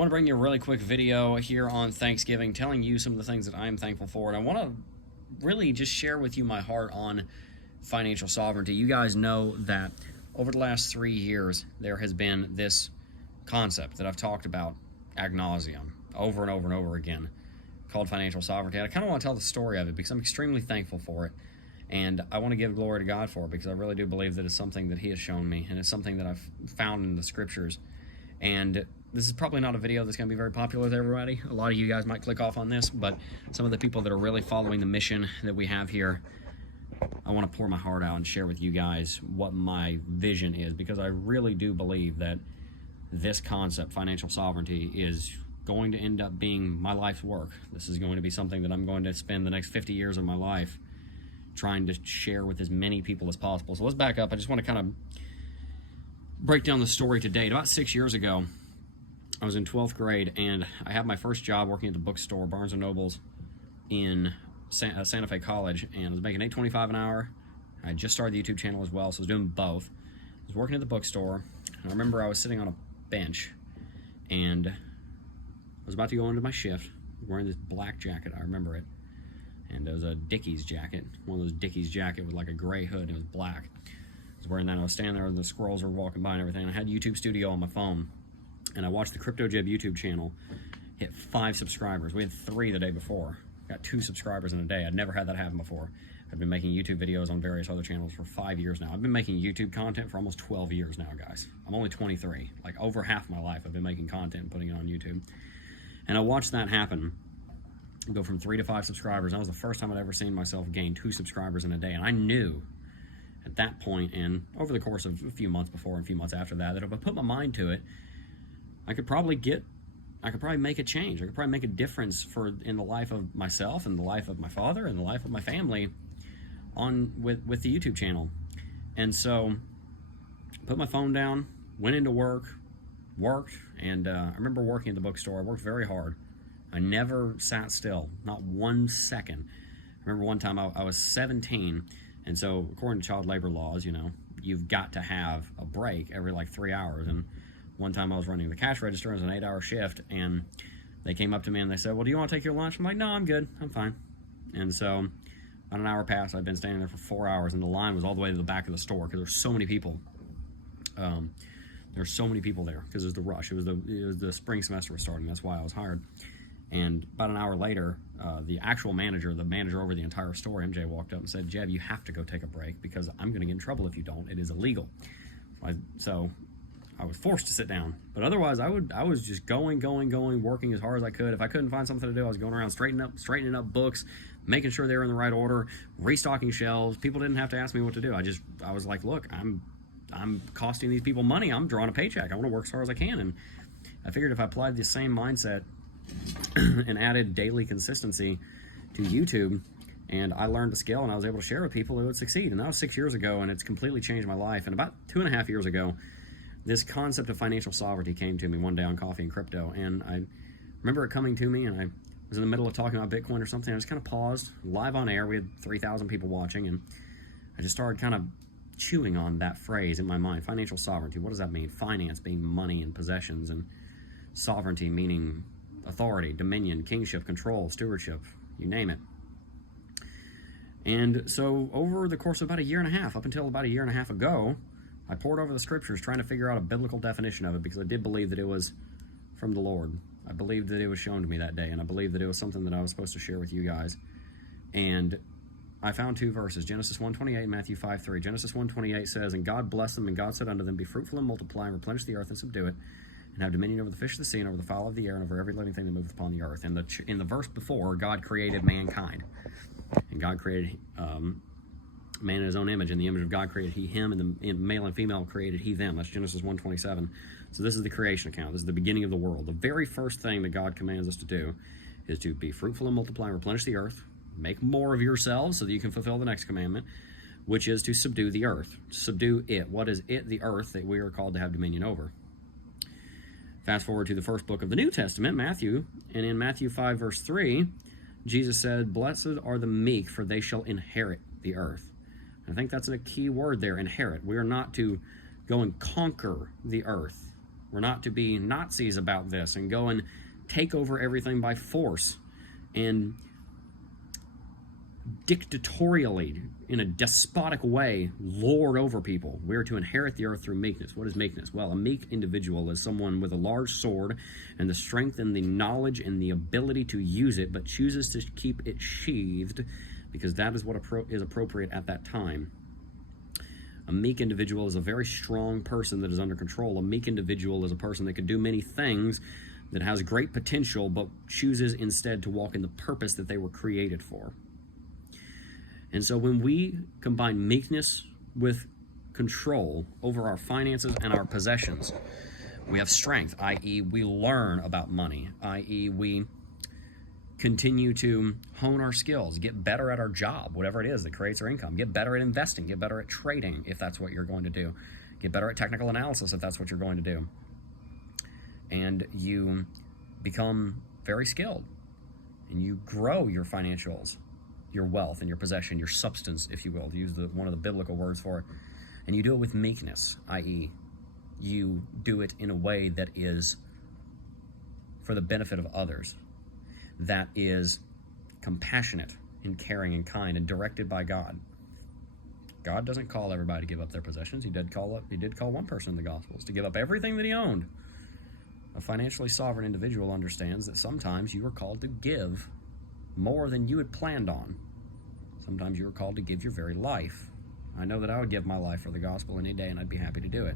I want to bring you a really quick video here on Thanksgiving telling you some of the things that I'm thankful for, and I want to really just share with you my heart on financial sovereignty. You guys know that over the last 3 years there has been this concept that I've talked about ad nauseum over and over and over again called financial sovereignty. And I kind of want to tell the story of it because I'm extremely thankful for it, and I want to give glory to God for it because I really do believe that it's something that He has shown me, and it's something that I've found in the scriptures. And this is probably not a video that's going to be very popular with everybody. A lot of you guys might click off on this, but some of the people that are really following the mission that we have here, I want to pour my heart out and share with you guys what my vision is, because I really do believe that this concept, financial sovereignty, is going to end up being my life's work. This is going to be something that I'm going to spend the next 50 years of my life trying to share with as many people as possible. So let's back up. I just want to kind of break down the story to date. About 6 years ago, I was in 12th grade, and I had my first job working at the bookstore, Barnes & Noble's, in Santa Fe College, and I was making $8.25 an hour. I had just started the YouTube channel as well, so I was doing both. I was working at the bookstore, and I remember I was sitting on a bench, and I was about to go into my shift, wearing this black jacket. I remember it, and it was a Dickies jacket, one of those Dickies jacket with like a gray hood, and it was black. I was wearing that, and I was standing there, and the squirrels were walking by and everything, and I had YouTube Studio on my phone. And I watched the Crypto Jeb YouTube channel hit 5 subscribers. We had 3 the day before. Got 2 subscribers in a day. I'd never had that happen before. I've been making YouTube videos on various other channels for 5 years now. I've been making YouTube content for almost 12 years now, guys. I'm only 23. Like, over half my life I've been making content and putting it on YouTube. And I watched that happen, go from 3 to 5 subscribers. That was the first time I'd ever seen myself gain 2 subscribers in a day. And I knew at that point, and over the course of a few months before and a few months after that, that if I put my mind to it, I could probably make a change. I could probably make a difference in the life of myself and the life of my father and the life of my family with the YouTube channel. And so put my phone down, went into worked, and I remember working at the bookstore. I worked very hard. I never sat still, not 1 second. I remember one time I was 17, and so according to child labor laws, you know, you've got to have a break every like 3 hours. And one time I was running the cash register. It was an 8-hour shift, and they came up to me and they said, "Well, do you want to take your lunch?" I'm like, "No, I'm good. I'm fine." And so about an hour passed. I'd been standing there for 4 hours, and the line was all the way to the back of the store because there's so many people. There's so many people there because it was the rush. It was the spring semester was starting. That's why I was hired. And about an hour later, the actual manager, the manager over the entire store, MJ, walked up and said, "Jeb, you have to go take a break because I'm going to get in trouble if you don't. It is illegal." So I was forced to sit down, but otherwise I was just going, working as hard as I could. If I couldn't find something to do, I was going around straightening up books, making sure they were in the right order, restocking shelves. People didn't have to ask me what to do. I was like, look, I'm costing these people money. I'm drawing a paycheck. I want to work as hard as I can. And I figured if I applied the same mindset and added daily consistency to YouTube, and I learned a skill and I was able to share with people, it would succeed. And that was 6 years ago, and it's completely changed my life. And about 2.5 years ago, this concept of financial sovereignty came to me one day on Coffee and Crypto, and I remember it coming to me, and I was in the middle of talking about Bitcoin or something. I just kind of paused, live on air. We had 3,000 people watching, and I just started kind of chewing on that phrase in my mind. Financial sovereignty, what does that mean? Finance being money and possessions, and sovereignty meaning authority, dominion, kingship, control, stewardship, you name it. And so over the course of about 1.5 years, up until about 1.5 years ago, I pored over the scriptures trying to figure out a biblical definition of it because I did believe that it was from the Lord. I believed that it was shown to me that day, and I believed that it was something that I was supposed to share with you guys. And I found 2 verses, Genesis 1:28 and Matthew 5:3. Genesis 1:28 says, "And God blessed them, and God said unto them, Be fruitful and multiply, and replenish the earth and subdue it, and have dominion over the fish of the sea, and over the fowl of the air, and over every living thing that moveth upon the earth." And in the verse before, God created mankind, and God created man in his own image. In the image of God created he him, and in male and female created he them. That's Genesis 1:27. So this is the creation account. This is the beginning of the world. The very first thing that God commands us to do is to be fruitful and multiply and replenish the earth, make more of yourselves so that you can fulfill the next commandment, which is to subdue the earth. Subdue it. What is it? The earth that we are called to have dominion over. Fast forward to the first book of the New Testament, Matthew, and in Matthew 5 verse 3, Jesus said, "Blessed are the meek, for they shall inherit the earth." I think that's a key word there, inherit. We are not to go and conquer the earth. We're not to be Nazis about this and go and take over everything by force and dictatorially, in a despotic way, lord over people. We're to inherit the earth through meekness. What is meekness? Well, a meek individual is someone with a large sword and the strength and the knowledge and the ability to use it, but chooses to keep it sheathed because that is what is appropriate at that time. A meek individual is a very strong person that is under control. A meek individual is a person that can do many things, that has great potential, but chooses instead to walk in the purpose that they were created for. And so when we combine meekness with control over our finances and our possessions, we have strength, i.e. we learn about money, i.e. we continue to hone our skills, get better at our job, whatever it is that creates our income, get better at investing, get better at trading if that's what you're going to do, get better at technical analysis if that's what you're going to do. And you become very skilled and you grow your financials, your wealth and your possession, your substance, if you will, to use one of the biblical words for it. And you do it with meekness, i.e. you do it in a way that is for the benefit of others, that is compassionate and caring and kind and directed by God. God doesn't call everybody to give up their possessions. He did call one person in the Gospels to give up everything that he owned. A financially sovereign individual understands that sometimes you are called to give more than you had planned on. Sometimes you are called to give your very life. I know that I would give my life for the gospel any day, and I'd be happy to do it.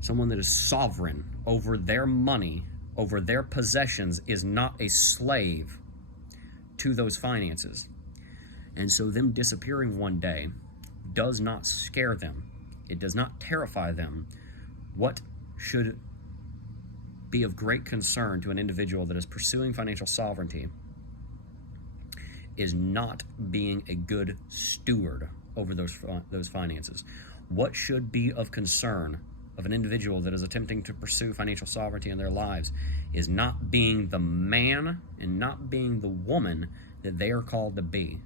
Someone that is sovereign over their money, over their possessions, is not a slave to those finances. And so them disappearing one day does not scare them. It does not terrify them. What should be of great concern to an individual that is pursuing financial sovereignty is not being a good steward over those finances. What should be of concern of an individual that is attempting to pursue financial sovereignty in their lives is not being the man and not being the woman that they are called to be.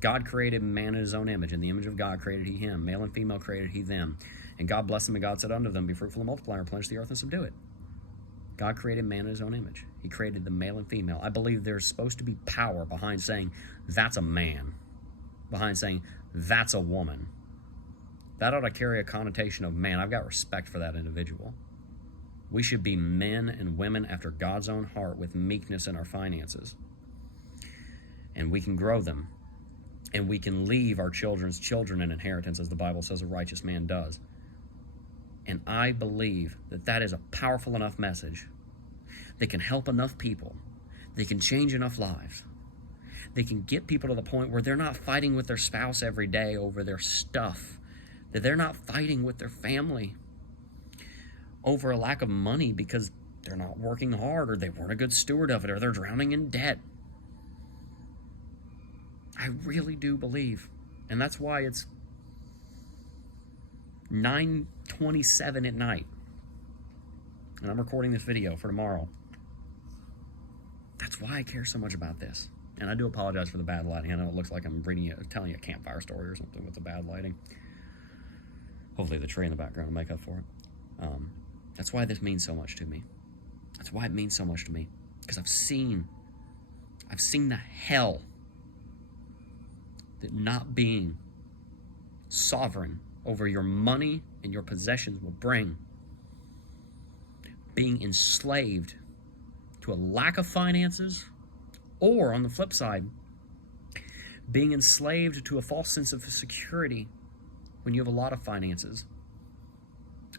God created man in his own image. In the image of God created he him. Male and female created he them. And God blessed them, and God said unto them, be fruitful and multiply and replenish the earth and subdue it. God created man in his own image. He created the male and female. I believe there's supposed to be power behind saying, that's a man. Behind saying, that's a woman. That ought to carry a connotation of, man, I've got respect for that individual. We should be men and women after God's own heart with meekness in our finances. And we can grow them. And we can leave our children's children an inheritance, as the Bible says a righteous man does. And I believe that that is a powerful enough message that can help enough people. They can change enough lives. They can get people to the point where they're not fighting with their spouse every day over their stuff, that they're not fighting with their family over a lack of money because they're not working hard or they weren't a good steward of it or they're drowning in debt. I really do believe, and that's why it's 9:27 at night, and I'm recording this video for tomorrow. That's why I care so much about this. And I do apologize for the bad lighting. I know it looks like I'm telling you a campfire story or something with the bad lighting. Hopefully the tree in the background will make up for it. That's why this means so much to me. That's why it means so much to me. Because I've seen the hell that not being sovereign over your money and your possessions will bring. Being enslaved to a lack of finances, or on the flip side, being enslaved to a false sense of security when you have a lot of finances.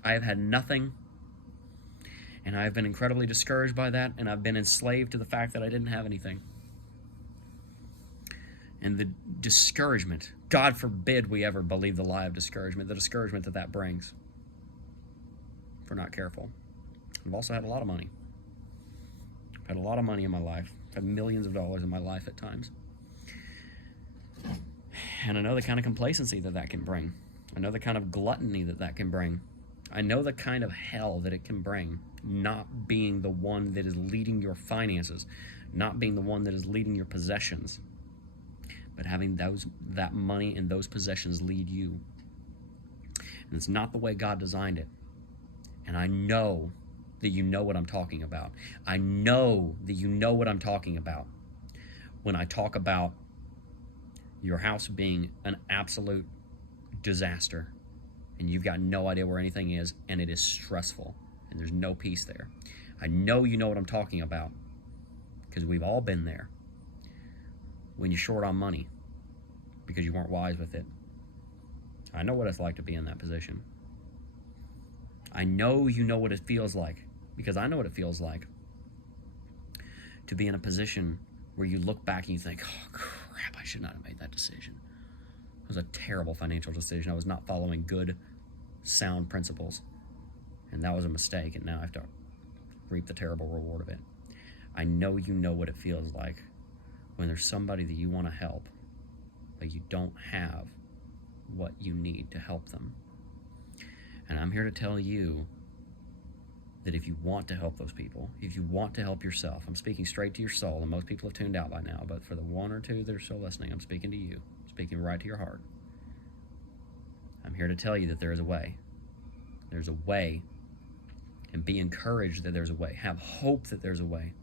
I have had nothing, and I've been incredibly discouraged by that, and I've been enslaved to the fact that I didn't have anything. And the discouragement, God forbid we ever believe the lie of discouragement, the discouragement that brings if we're not careful. I've also had a lot of money. I've had a lot of money in my life. I've had millions of dollars in my life at times. And I know the kind of complacency that can bring. I know the kind of gluttony that can bring. I know the kind of hell that it can bring, not being the one that is leading your finances, not being the one that is leading your possessions, but having that money and those possessions lead you. And it's not the way God designed it. And I know that you know what I'm talking about. I know that you know what I'm talking about when I talk about your house being an absolute disaster and you've got no idea where anything is, and it is stressful and there's no peace there. I know you know what I'm talking about because we've all been there. When you're short on money because you weren't wise with it. I know what it's like to be in that position. I know you know what it feels like because I know what it feels like to be in a position where you look back and you think, oh crap, I should not have made that decision. It was a terrible financial decision. I was not following good, sound principles. And that was a mistake, and now I have to reap the terrible reward of it. I know you know what it feels like when there's somebody that you want to help, but you don't have what you need to help them. And I'm here to tell you that if you want to help those people, if you want to help yourself, I'm speaking straight to your soul, and most people have tuned out by now, but for the one or two that are still listening, I'm speaking to you, I'm speaking right to your heart. I'm here to tell you that there is a way. There's a way, and be encouraged that there's a way. Have hope that there's a way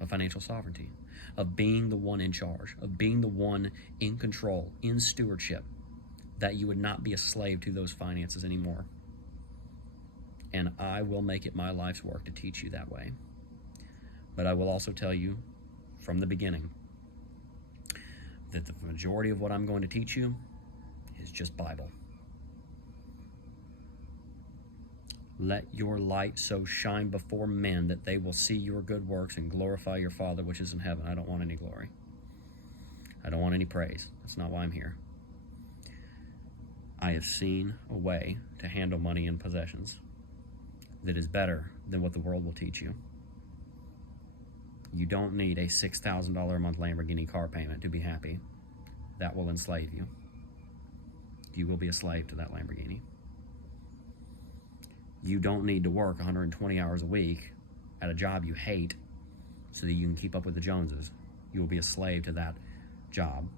of financial sovereignty, of being the one in charge, of being the one in control, in stewardship, that you would not be a slave to those finances anymore. And I will make it my life's work to teach you that way. But I will also tell you from the beginning that the majority of what I'm going to teach you is just Bible. Let your light so shine before men that they will see your good works and glorify your Father which is in heaven. I don't want any glory. I don't want any praise. That's not why I'm here. I have seen a way to handle money and possessions that is better than what the world will teach you. You don't need a $6,000 a month Lamborghini car payment to be happy. That will enslave you. You will be a slave to that Lamborghini. You don't need to work 120 hours a week at a job you hate so that you can keep up with the Joneses. You will be a slave to that job.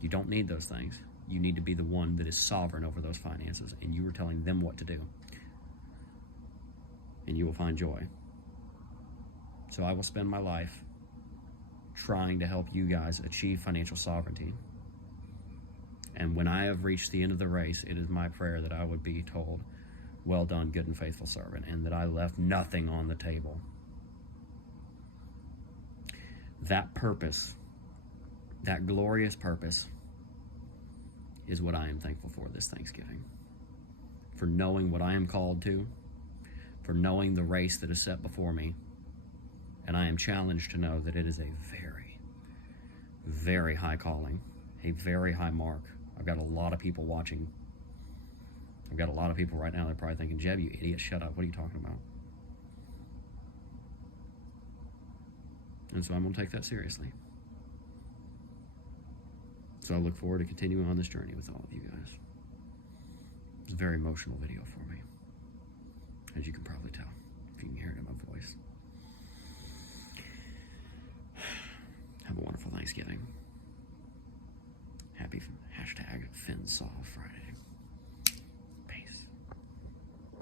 You don't need those things. You need to be the one that is sovereign over those finances, and you are telling them what to do. And you will find joy. So I will spend my life trying to help you guys achieve financial sovereignty. And when I have reached the end of the race, it is my prayer that I would be told, well done, good and faithful servant, and that I left nothing on the table. That purpose, that glorious purpose, is what I am thankful for this Thanksgiving. For knowing what I am called to, for knowing the race that is set before me, and I am challenged to know that it is a very, very high calling, a very high mark. I've got a lot of people watching. I've got a lot of people right now that are probably thinking, Jeb, you idiot, shut up. What are you talking about? And so I'm going to take that seriously. So I look forward to continuing on this journey with all of you guys. It's a very emotional video for me, as you can probably tell, if you can hear it in my voice. Have a wonderful Thanksgiving. Happy #FinSaw Friday.